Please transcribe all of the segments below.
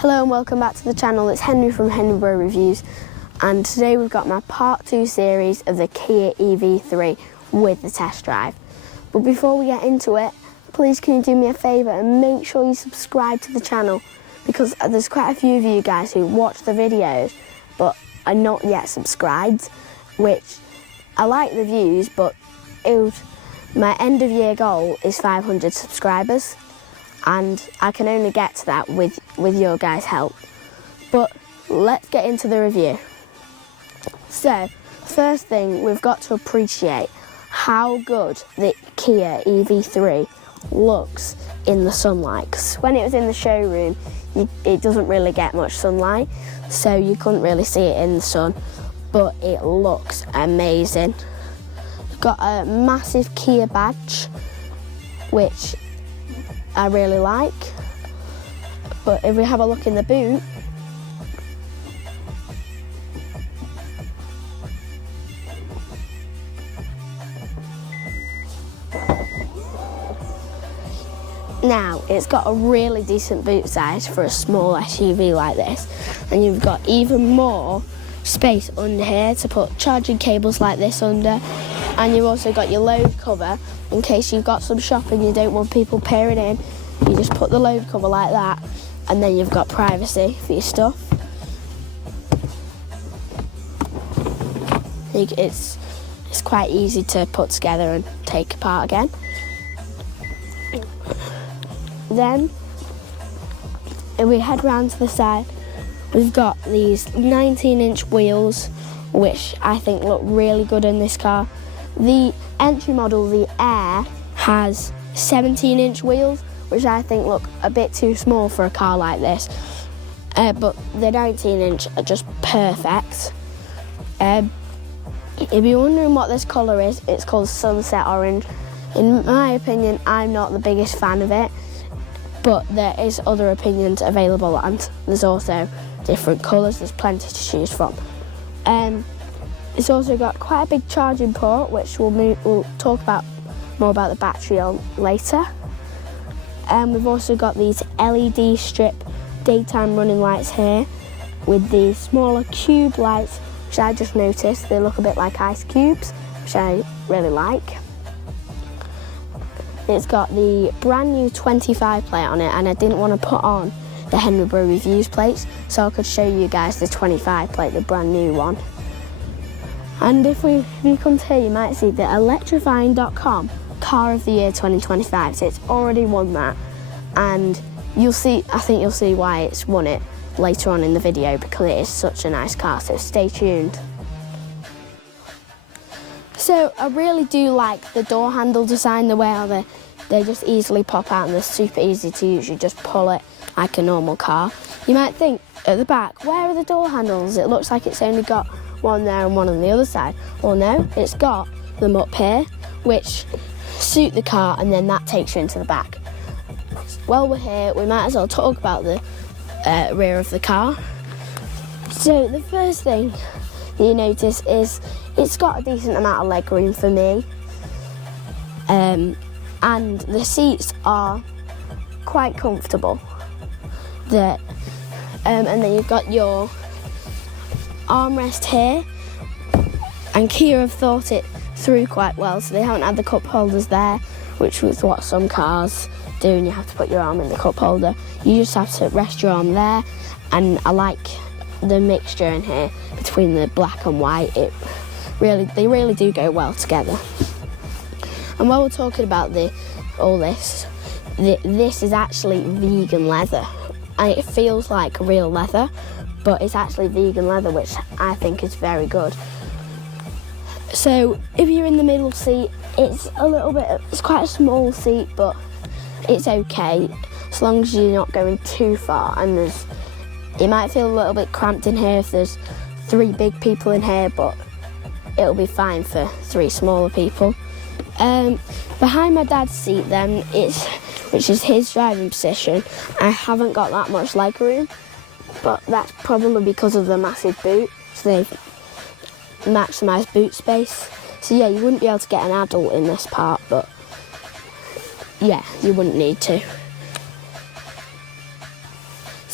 Hello and welcome back to the channel. It's Henry from Henry Bro Reviews, and today we've got my part 2 series of the Kia EV3 with the test drive. But before we get into it, please can you do me a favour and make sure you subscribe to the channel, because there's quite a few of you guys who watch the videos but are not yet subscribed, which I like the views, but my end of year goal is 500 subscribers. And I can only get to that with your guys' help. But let's get into the review. So, first thing, we've got to appreciate how good the Kia EV3 looks in the sunlight. 'Cause when it was in the showroom, it doesn't really get much sunlight, so you couldn't really see it in the sun, but it looks amazing. We've got a massive Kia badge, which I really like, but if we have a look in the boot, now it's got a really decent boot size for a small SUV like this, and you've got even more space under here to put charging cables like this under, and you've also got your load cover in case you've got some shopping you don't want people peering in. You just put the load cover like that, and then you've got privacy for your stuff. It's quite easy to put together and take apart again. Then, if we head round to the side, we've got these 19-inch wheels, which I think look really good in this car. The entry model, the Air, has 17-inch wheels, which I think look a bit too small for a car like this. But the 19-inch are just perfect. If you're wondering what this colour is, it's called Sunset Orange. In my opinion, I'm not the biggest fan of it, but there is other opinions available, and there's also different colours. There's plenty to choose from. It's also got quite a big charging port, which we'll talk about more about the battery on later. We've also got these LED strip daytime running lights here with the smaller cube lights, which I just noticed. They look a bit like ice cubes, which I really like. It's got the brand new 25 plate on it, and I didn't want to put on the Henry Bro Reviews plates, so I could show you guys the 25 plate, the brand new one. And if you come to here, you might see the electrifying.com Car of the Year 2025. So it's already won that, and I think you'll see why it's won it later on in the video, because it is such a nice car, so stay tuned. So I really do like the door handle design, the way they just easily pop out and they're super easy to use. You just pull it like a normal car. You might think at the back, where are the door handles? It looks like it's only got one there and one on the other side. Well, no, it's got them up here, which suit the car, and then that takes you into the back. While we're here, we might as well talk about the rear of the car. So the first thing that you notice is it's got a decent amount of leg room for me, and the seats are quite comfortable. And then you've got your armrest here, and Kia have thought it through quite well, so they haven't had the cup holders there, which was what some cars do, and you have to put your arm in the cup holder. You just have to rest your arm there, and I like the mixture in here between the black and white. They really do go well together. And while we're talking about this is actually vegan leather, and it feels like real leather, but it's actually vegan leather, which I think is very good. So if you're in the middle seat, it's quite a small seat, but it's okay as long as you're not going too far. And it might feel a little bit cramped in here if there's 3 big people in here, but it'll be fine for 3 smaller people. Behind my dad's seat then, which is his driving position, I haven't got that much leg room, but that's probably because of the massive boot, so they've maximised boot space. So yeah, you wouldn't be able to get an adult in this part, but yeah, you wouldn't need to.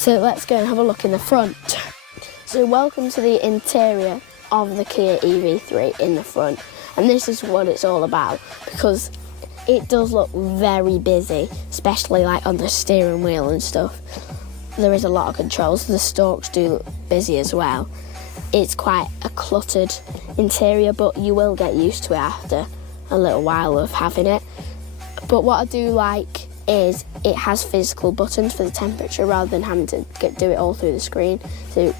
So let's go and have a look in the front. So welcome to the interior of the Kia EV3 in the front, and this is what it's all about, because it does look very busy, especially like on the steering wheel and stuff. There is a lot of controls. The stalks do look busy as well. It's quite a cluttered interior, but you will get used to it after a little while of having it. But what I do like is it has physical buttons for the temperature rather than having to do it all through the screen. So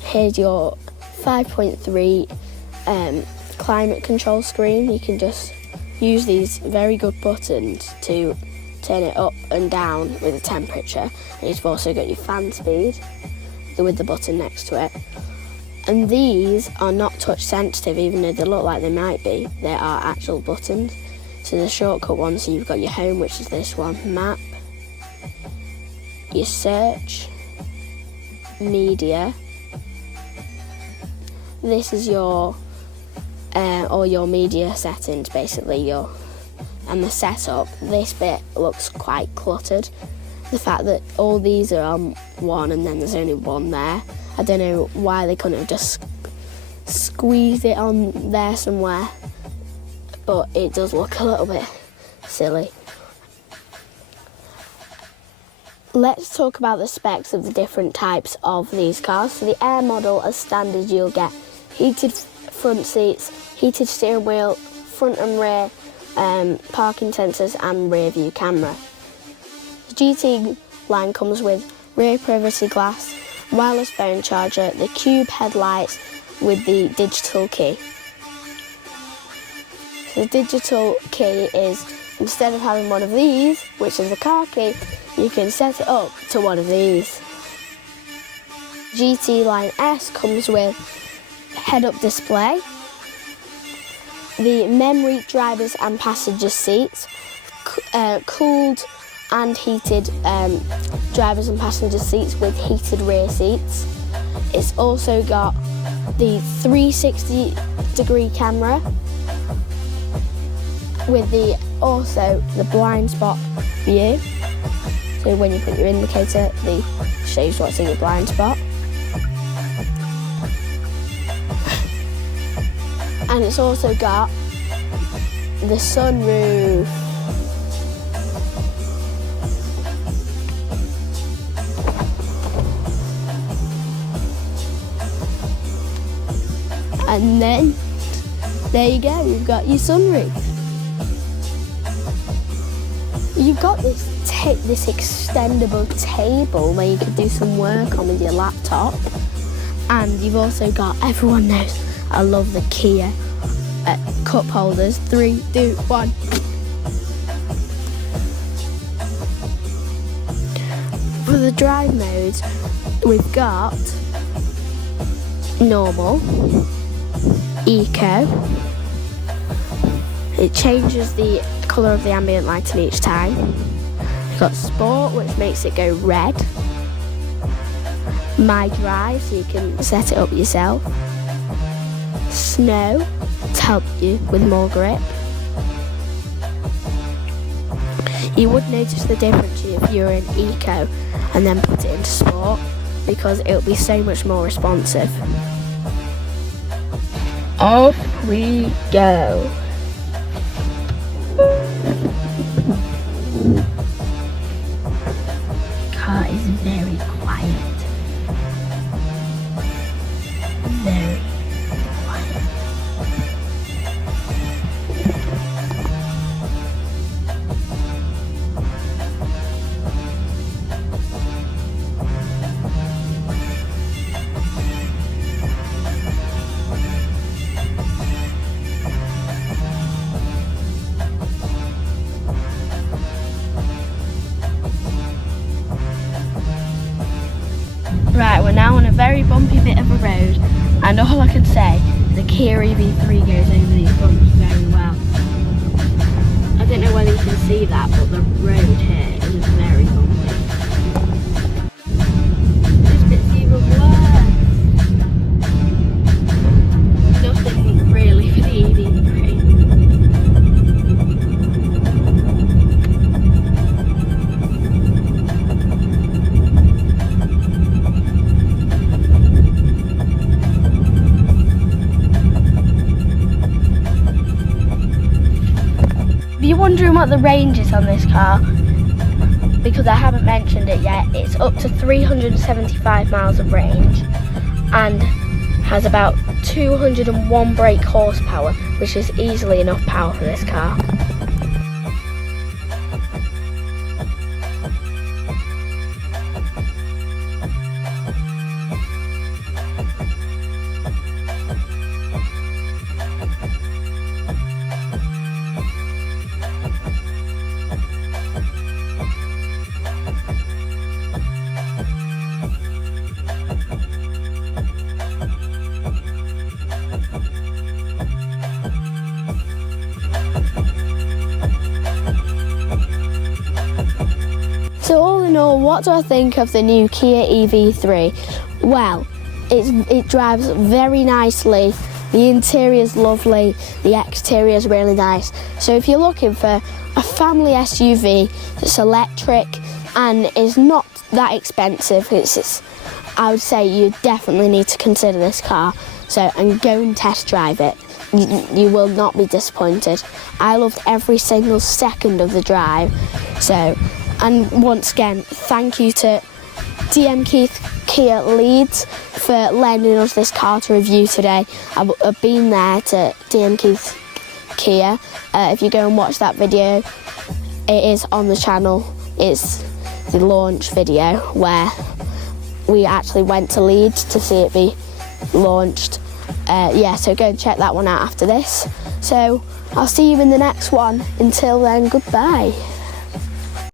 here's your 5.3 climate control screen. You can just use these very good buttons to turn it up and down with the temperature. And you've also got your fan speed with the button next to it. And these are not touch sensitive, even though they look like they might be. They are actual buttons. So the shortcut ones, so you've got your home, which is this one, map, your search, media. This is your all your media settings, basically, and the setup. This bit looks quite cluttered. The fact that all these are on one and then there's only one there. I don't know why they couldn't have just squeezed it on there somewhere, but it does look a little bit silly. Let's talk about the specs of the different types of these cars. So the Air model, as standard, you'll get heated front seats, heated steering wheel, front and rear parking sensors and rear view camera. The GT line comes with rear privacy glass, wireless phone charger, the cube headlights with the digital key. The digital key is, instead of having one of these, which is the car key, you can set it up to one of these. GT Line S comes with head-up display, the memory drivers and passenger seats, cooled and heated drivers and passenger seats with heated rear seats. It's also got the 360-degree camera with the blind spot view. So when you put your indicator, it shows what's in your blind spot. And it's also got the sunroof. And then, there you go, you've got your sunroof. You've got this extendable table where you can do some work on with your laptop. And you've also got, everyone knows, I love the Kia cup holders. 3, 2, 1. For the drive modes, we've got normal, eco. It changes the colour of the ambient lighting each time. You've got sport, which makes it go red. My drive, so you can set it up yourself. Snow, to help you with more grip. You would notice the difference if you're in eco and then put it into sport, because it'll be so much more responsive. Off we go. Car is very quiet. Very quiet. Right, we're now on a very bumpy bit of a road, and all I can say is the Kia EV3 goes over these bumps very well. I don't know whether you can see that, but the road here is very bumpy. This bit's even worse. Nothing really for the EV3. what the range is on this car, because I haven't mentioned it yet, it's up to 375 miles of range and has about 201 brake horsepower, which is easily enough power for this car. So all in all, what do I think of the new Kia EV3? Well, it drives very nicely, the interior's lovely, the exterior's really nice. So if you're looking for a family SUV that's electric and is not that expensive, I would say you definitely need to consider this car. So, and go and test drive it. You will not be disappointed. I loved every single second of the drive. So, and once again, thank you to DM Keith Kia Leeds for lending us this car to review today. I've been there to DM Keith Kia. If you go and watch that video, it is on the channel. It's the launch video where we actually went to Leeds to see it be launched. Yeah, so go and check that one out after this. So I'll see you in the next one. Until then, goodbye.